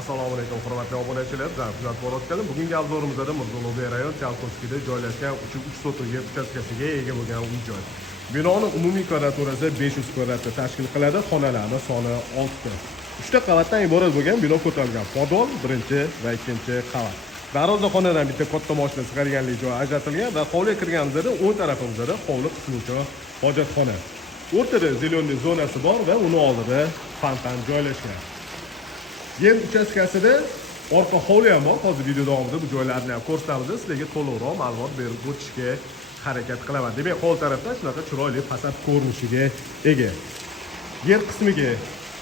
Assalomu alaykum hurmatli obunachilar. Kuzatib borayotganim bugungi obzorimizda Mirzo-Ulug'bek rayon Chalkovskiyda joylashgan 3 sotuv yer uchastkasiga ega bo'lgan uy-joy. Binoning umumiy kvadraturasi 500 kvadratni tashkil qiladi. Xonalarning soni 6 ta. 3 ta qavatdan iborat bo'lgan bino ko'tarilgan. Podol birinchi va ikkinchi qavat. Darvozaxonadan bitta katta mashina sig'adiganlik joyi ajratilgan va hovliga kirganimizda o'ng tarafimizda hovli qismi uchun hojatxona. O'rtada zeleniy zonasi bor va uni oldida fontan joylashgan. Yer uchastkasida orqa hovli ham bor. Hozir video davomida bu joylarni ham ko'rsatamiz. Sizlarga to'liqroq ma'lumot berib o'tishga harakat qilaman. Demak, qo'l tarafdan shunaqa chiroyli fasad ko'rinishiga ega. Yer qismiga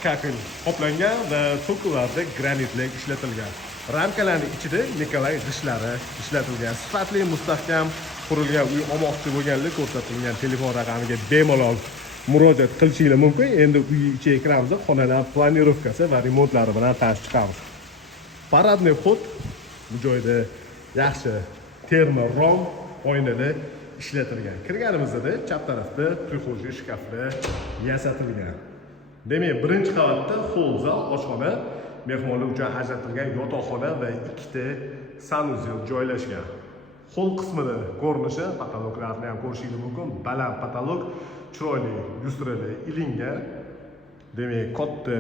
kakil qoplangan va to'qlarida granitlar ishlatilgan. Ramkalarning ichida Nikolay g'ishlari ishlatilgan. Sifatli, mustahkam qurilgan uy olmoqchi bo'lganlar ko'rsatilgan telefon raqamiga bemalol murojaat qilishingiz mumkin. Endi uy ichiga kiramiz, xonalar planirovkasi va remontlari bilan tanishib chiqamiz. Paradniy xod bu joyda yaxshi terma rom oynalar ishlatilgan. Kirganimizda chap tarafda prixojniy shkaflar yasatilgan. Demak, birinchi qavatda hol zal, oshxona, mehmonlar uchun ajratilgan yotoqxona va ikkita sanuzel joylashgan. Hol qismida ko'rinishi, patologlarni ham ko'rishingiz mumkin. Baland patolog, chiroyli lyustralar ilingan. Demak, katta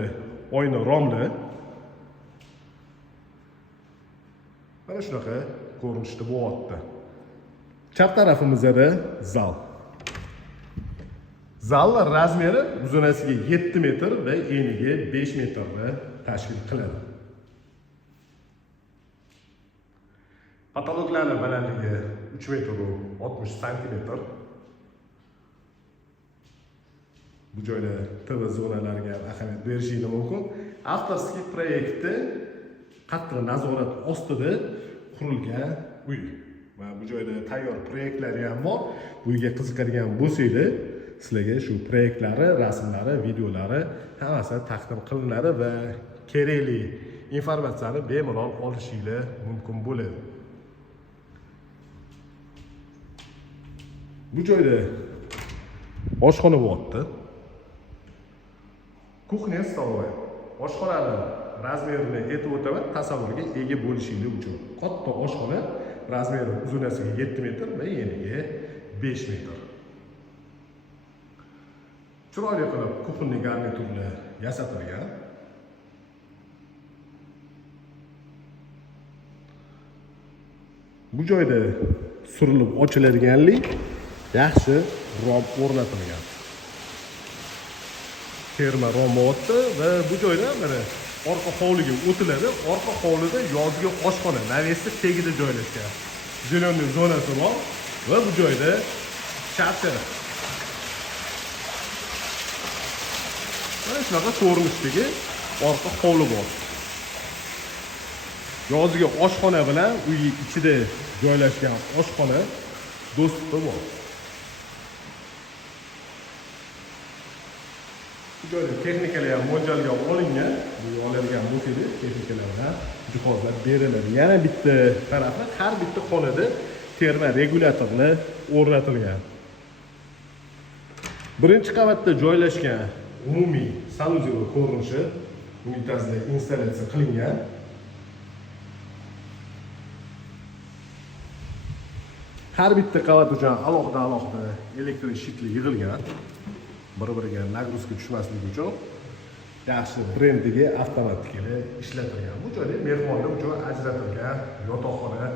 oyna romli. Mana shunaqa ko'rinishda bo'lyapti. Chap tarafimizda zal. Zallar razmeri uzunasiga 7 metr va eniga 5 metrni tashkil qiladi. Patologlarning balandligi 3 metr 60 santimetr. Bu joyda TV zonalariga ahamiyat berishingiz mumkin. Avtorskiy proyekti qattiq nazorat ostida qurilgan uy. Va bu joyda tayyor proyektlari ham bor. Bu uyga qiziqadigan bo'lsangiz, sizlarga shu proyektlari, rasmlari, videolari hammasi taqdim qilinadi va kerakli informatsiyani bemalol olishingiz mumkin bo'ladi. Bu joyda oshxona bo'lyapti. Kuxnya stolovoy. Oshxonaning razmerini aytib o'taman, tasavvurga ega bo'lishingiz uchun. Katta oshxona, razmeri uzunasiga 7 metr va eniga 5 metr. Chiroyli qilib kuxonli garniturlar yasatilgan. Bu joyda surilib ochiladiganlik yaxshi rom o'rnatilgan. Terma rom bo'lyapti va bu joyda mana orqa hovliga o'tiladi. Orqa hovlida yozgi oshxona navesi tegida joylashgan. Zeleniy zonasi bor va bu joyda charcha. Mana shunaqa ko'rinishdagi orqa hovli bor. Yozgi oshxona bilan uy ichida joylashgan oshxona do'stlikda bor. Bu joyda texnikalar ham mo'ljalga olingan. Bu oladigan bo'lsangiz, texnikalardan jihozlar beriladi. Yana bitta tarafi har bitta xonada terma regulyatorlar o'rnatilgan. Birinchi qavatda joylashgan umumiy sanuzel ko'rinishi unitazda installyatsiya qilingan. Har bitta qavat uchun alohida elektrik shitli yig'ilgan. Bir-biriga nagruzka tushmasligi uchun yaxshi brendiga avtomatikali ishlatilgan. Bu joyda mehmonlar uchun ajratilgan yotoqxona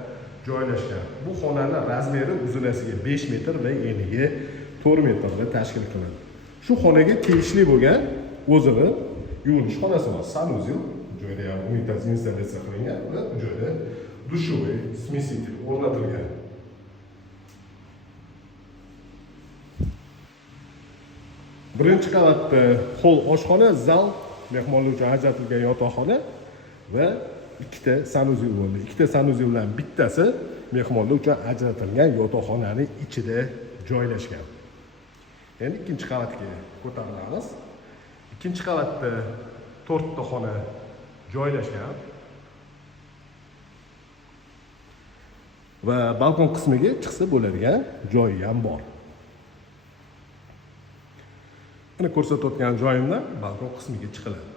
joylashgan. Bu xonaning razmeri uzunasiga 5 metr va eniga 4 metrni tashkil qiladi. Shu xonaga tegishli bo'lgan o'zini yuvinish xonasi bor. Sanuzel, bu joyda ham unitaz installyatsiya qilingan va bu joyda dushovoy smesitel o'rnatilgan. Birinchi qavatda hol oshxona, zal, mehmonlar uchun ajratilgan yotoqxona va ikkita sanuzel bo'ldi. Ikkita sanuzeldan bittasi mehmonlar uchun ajratilgan yotoqxonaning ichida joylashgan. Endi ikkinchi qavatga ko'tarilamiz. Ikkinchi qavatda 4 ta xona joylashgan. Va balkon qismiga chiqsa bo'ladigan joyi ham bor. Buni ko'rsatayotgan joyimdan balkon qismiga chiqiladi.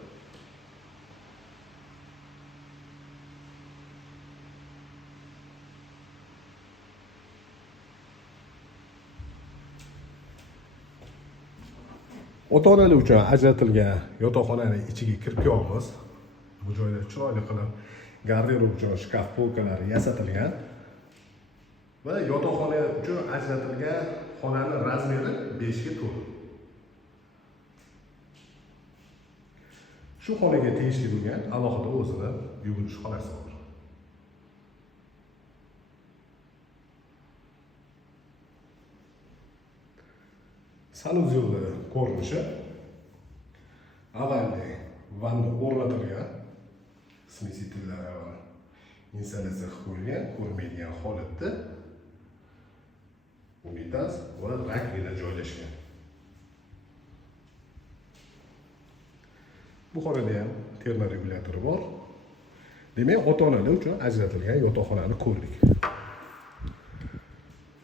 Ota-onalar uchun ajratilgan yotoqxonaning ichiga kirib kelamiz. Bu joyda chiroyli qilib garderob uchun shkaf polkalari yasatilgan va yotoqxona uchun ajratilgan xonaning razmeri 5 ga 4. Shu xonaga tegishli bo'lgan alohida o'zini yuvinish xonasi bor. Sanuzyolda ko'rinishi avvalgi vanna o'rnatilgan, smesitellar va installyatsiya qo'yilgan, ko'rmaydigan holatda unitaz va rakvina joylashgan. Bu xonada ham terma regulyatori bor. Demak, ota-onalar uchun ajratilgan yotoqxonani ko'rdik.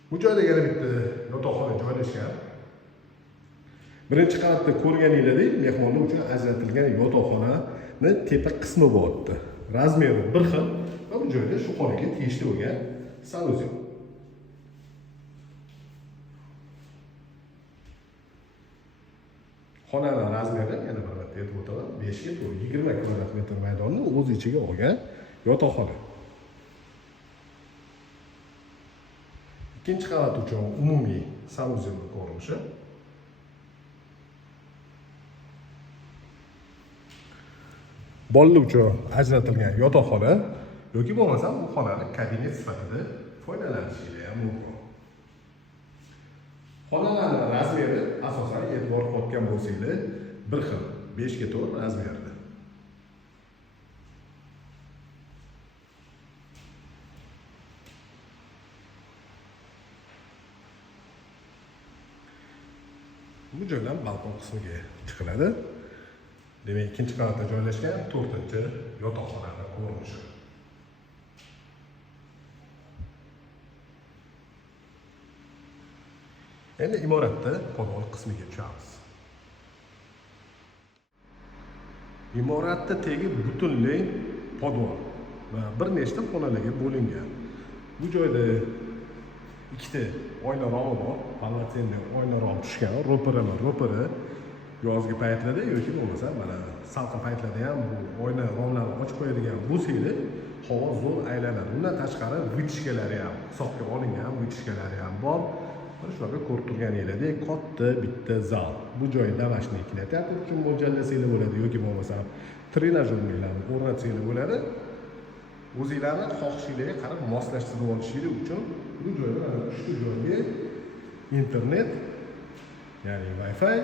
Bu joyda yana bitta yotoqxona joylashgan. Birinchi qavatda ko'rganinglardek, mehmonlar uchun ajratilgan yotoqxonani tepa qismi bo'lyapti. Razmeri bir xil va bu joyda shu xonaga tegishli bo'lgan sanuzyol. Xonaning razmeri yana bir marta aytib o'taman, 5 ga 4, 20 kvadrat metr maydonni o'z ichiga olgan yotoqxona. Ikkinchi qavat uchun umumiy sanuzyol ko'rinishi. Bolalar uchun ajratilgan yotoqxona yoki bo'lmasa bu xonani kabinet sifatida foydalanishingiz ham mumkin. Xonalarning razmeri asosan e'tibor qilgan bo'lsangiz bir xil 5 ga 4 razmerda. Bu joydan balkon qismiga chiqiladi. Demak, ikkinchi qavatda joylashgan 4-chi yotoqxonaning ko'rinishi. Endi imoratda podval qismiga tushamiz. Imoratda tegi butunlay podval va bir nechta xonalarga bo'lingan. Bu joyda ikkita oyna romi bor, polnoценный oyna rom tushgan, ro'para yozgi paytlarda yoki bo'lmasa mana salqin paytlarda ham bu oyna romlarni ochib qo'yadigan bo'lsangiz, havo zo'r aylanadi. Undan tashqari vытяжкалari ham, hisobga olingan vытяжкалari ham bor. Shunaqa ko'rib turganingizdek katta bitta zal. Bu joy домашний kinoteatr uchun mo'ljallasanglar bo'ladi yoki bo'lmasa trenajyorlarni o'rnatsanglar bo'ladi. O'zingizlarning xohishingizga qarab moslashtirib olishingiz uchun bu joyda shu joyga internet, ya'ni Wi-Fi,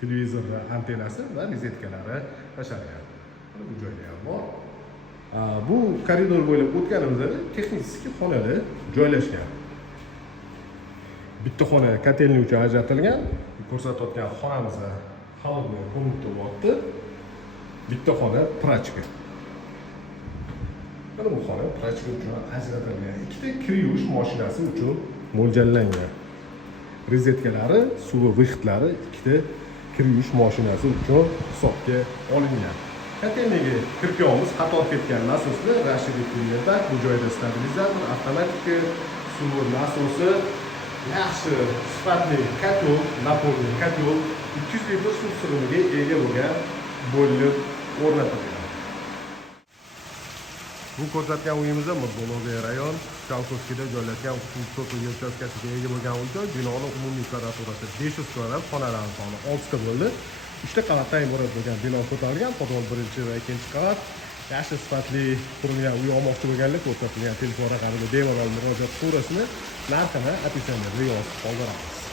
televizor antennasi va rozetkalari tashalgan. Bu joyda ham bor. Bu koridor bo'ylab o'tganimizda texnik xonalar joylashgan. Bitta xona kotelni uchun ajratilgan. Ko'rsatayotgan xonamizda холодный комната bo'lyapti. Bitta xona prachka. Mana bu xona prachka uchun ajratilgan. Ikkita kir yuvish mashinasi uchun mo'ljallangan. Rozetkalari, suv vixtlari ikkita kir yuvish mashinasi uchun hisobga olingan. Kotelniga kirpiyamiz qator ketgan nasoslar Rashidov kunlarda bu joyda stabilizator, avtomatik suv nasosi, yaxshi sifatli kotel, napolni kotel 200 litr suv sig'imiga ega bo'lgan bo'lib o'rnatilgan. Bu ko'rsatgan uyimizda Murdo'loviy rayon Chalkovskida joylashgan 3 yer uchastkasiga ega bo'lgan uy-joy. Binoning umumiy kvadraturasi 500 kvadrat, xonalar soni 6 ta bo'ldi. 3 ta qavatdan iborat bo'lgan bino ko'tarilgan. Podval 1 va 2 qavat. Yaxshi sifatli qurilgan uy olmoqchi bo'lganlar ko'rsatilgan telefon raqamiga bemalol murojaat qilib, narxini opisiyaga yozib qoldiramiz.